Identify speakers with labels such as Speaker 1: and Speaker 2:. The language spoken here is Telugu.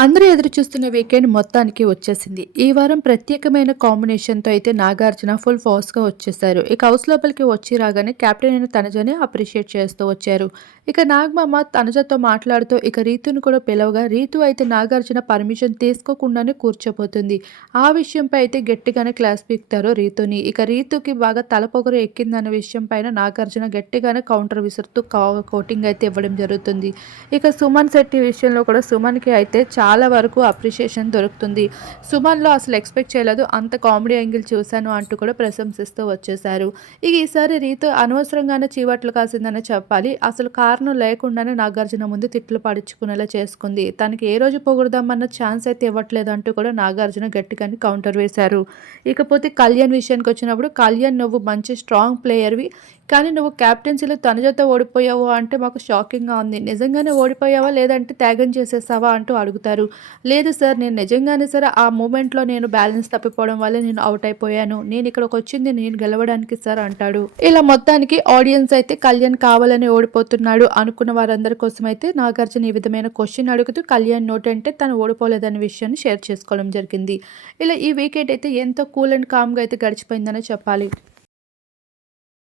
Speaker 1: అందరూ ఎదురు చూస్తున్న వీకెండ్ మొత్తానికి వచ్చేసింది. ఈ వారం ప్రత్యేకమైన కాంబినేషన్తో అయితే నాగార్జున ఫుల్ ఫోర్స్గా వచ్చేసారు. ఇక హౌస్ లోపలికి వచ్చి రాగానే కెప్టెన్ అయిన తనజని అప్రిషియేట్ చేస్తూ వచ్చారు. ఇక నాగమామ తనజతో మాట్లాడుతూ ఇక రీతును కూడా పిలవగా రీతు అయితే నాగార్జున పర్మిషన్ తీసుకోకుండానే కూర్చోబోతుంది. ఆ విషయంపై అయితే గట్టిగానే క్లాస్ పీకుతారు రీతుని. ఇక రీతుకి బాగా తలపొగరు ఎక్కిందన్న విషయం పైన నాగార్జున గట్టిగానే కౌంటర్ విసురుతూ కోటింగ్ అయితే ఇవ్వడం జరుగుతుంది. ఇక సుమన్ శెట్టి విషయంలో కూడా సుమన్కి అయితే చాలా చాలా వరకు అప్రిషియేషన్ దొరుకుతుంది. సుమన్లో అసలు ఎక్స్పెక్ట్ చేయలేదు. అంత కామెడీ యాంగిల్ చూశాను అంటూ కూడా ప్రశంసిస్తూ వచ్చేశారు. ఇక ఈసారి రీతు అనవసరంగానే చీవట్లు కాసిందని చెప్పాలి. అసలు కారణం లేకుండానే నాగార్జున ముందు తిట్లు పడించుకునేలా చేసుకుంది. తనకి ఏ రోజు పొగుడదామన్న ఛాన్స్ అయితే ఇవ్వట్లేదు అంటూ కూడా నాగార్జున గట్టిగానే కౌంటర్ వేశారు. ఇకపోతే కళ్యాణ్ విషయానికి వచ్చినప్పుడు కళ్యాణ్ నువ్వు మంచి స్ట్రాంగ్ ప్లేయర్వి కానీ నువ్వు క్యాప్టెన్సీలో తనుజతో ఓడిపోయావు అంటే మాకు షాకింగ్గా ఉంది. నిజంగానే ఓడిపోయావా లేదంటే త్యాగం చేసేసావా అంటూ అడుగుతారు. లేదు సార్ నేను నిజంగానే సరే ఆ మూమెంట్లో నేను బ్యాలెన్స్ తప్పిపోవడం వల్ల నేను అవుట్ అయిపోయాను. నేను ఇక్కడికి వచ్చింది నేను గెలవడానికి సార్ అంటాడు. ఇలా మొత్తానికి ఆడియన్స్ అయితే కళ్యాణ్ కావాలని ఓడిపోతున్నాడు అనుకున్న వారందరి కోసం అయితే నాగార్జున ఈ విధమైన క్వశ్చన్ అడుగుతూ కళ్యాణ్ నోట్ అంటే తను ఓడిపోలేదనే విషయాన్ని షేర్ చేసుకోవడం జరిగింది. ఇలా ఈ వీకెండ్ అయితే ఎంతో కూల్ అండ్ కామ్గా అయితే గడిచిపోయిందని చెప్పాలి.